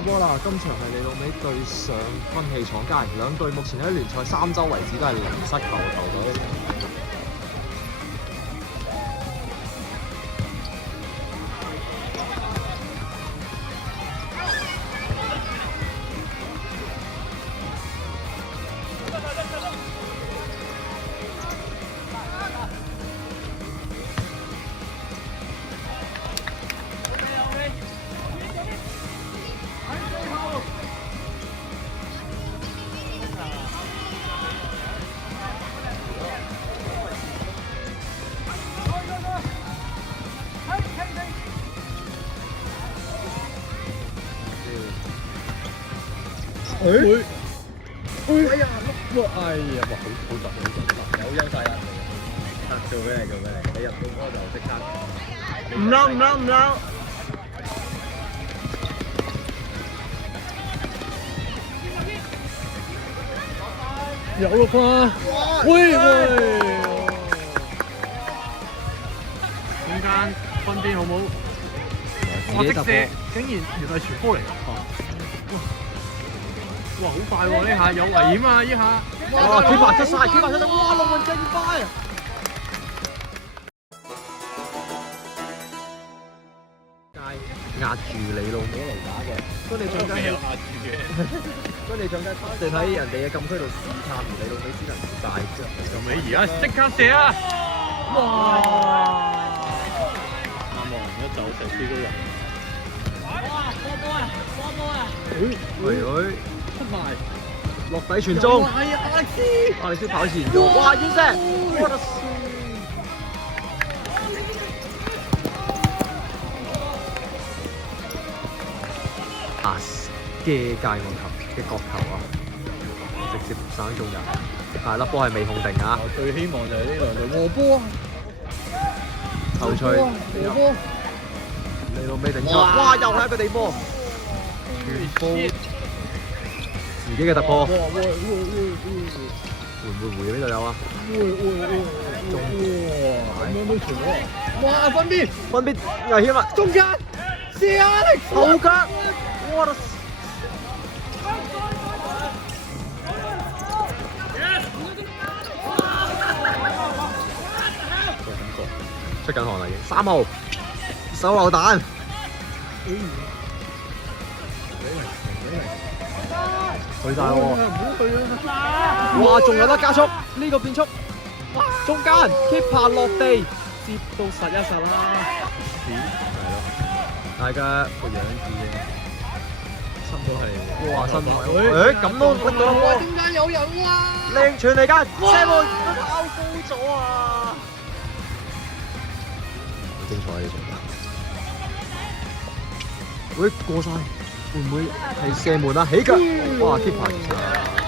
開波啦！今場係你老尾對上軍氣廠家，兩隊目前喺聯賽3周為止都係零失球嘅球隊。哎呀，哇！哎呀，哇，好實，有優勢啊！做咩嚟？你入到波就即刻。唔嬲！有啦啩！喂！中間分邊好冇？哇！即射，竟然原來係傳波嚟㗎！哇！好快喎！呢下有危險啊！呢下哇！keeper出晒，哇！龍門勁快！壓住你老母嚟打嘅，咁你仲加壓住嘅，咁你仲加你睇人哋嘅禁區度試探，而你老尾只能大隻。就尾而家即刻射啊！哇！啱望人一走成飛高人。哇！波啊！喂！出埋落底傳中，係啊！阿力斯跑前咗，哇！遠射！嘅界外球嘅角球啊，直接省中人，但係粒波係未控定啊！我最希望就係呢兩隊和波啊！頭槌和波，你老尾頂咗，哇！又係一個地波，傳波，自己嘅突破，會唔會回呢度有啊？中哇！咁樣都傳喎！哇！分邊危險啦！中間射啊！後腳，哇！出緊汗啦已經，3號手榴彈，去晒喎！哇，仲有得加速，呢個變速，中間 keeper 落地，接到實啦，大家個樣子心都係，哇心誒咁都甩到啦喎！點解有人哇？靚傳嚟㗎，射門拋高咗啊！好精彩呢場，會過晒，會唔會係射門啊？起腳，哇 keeper！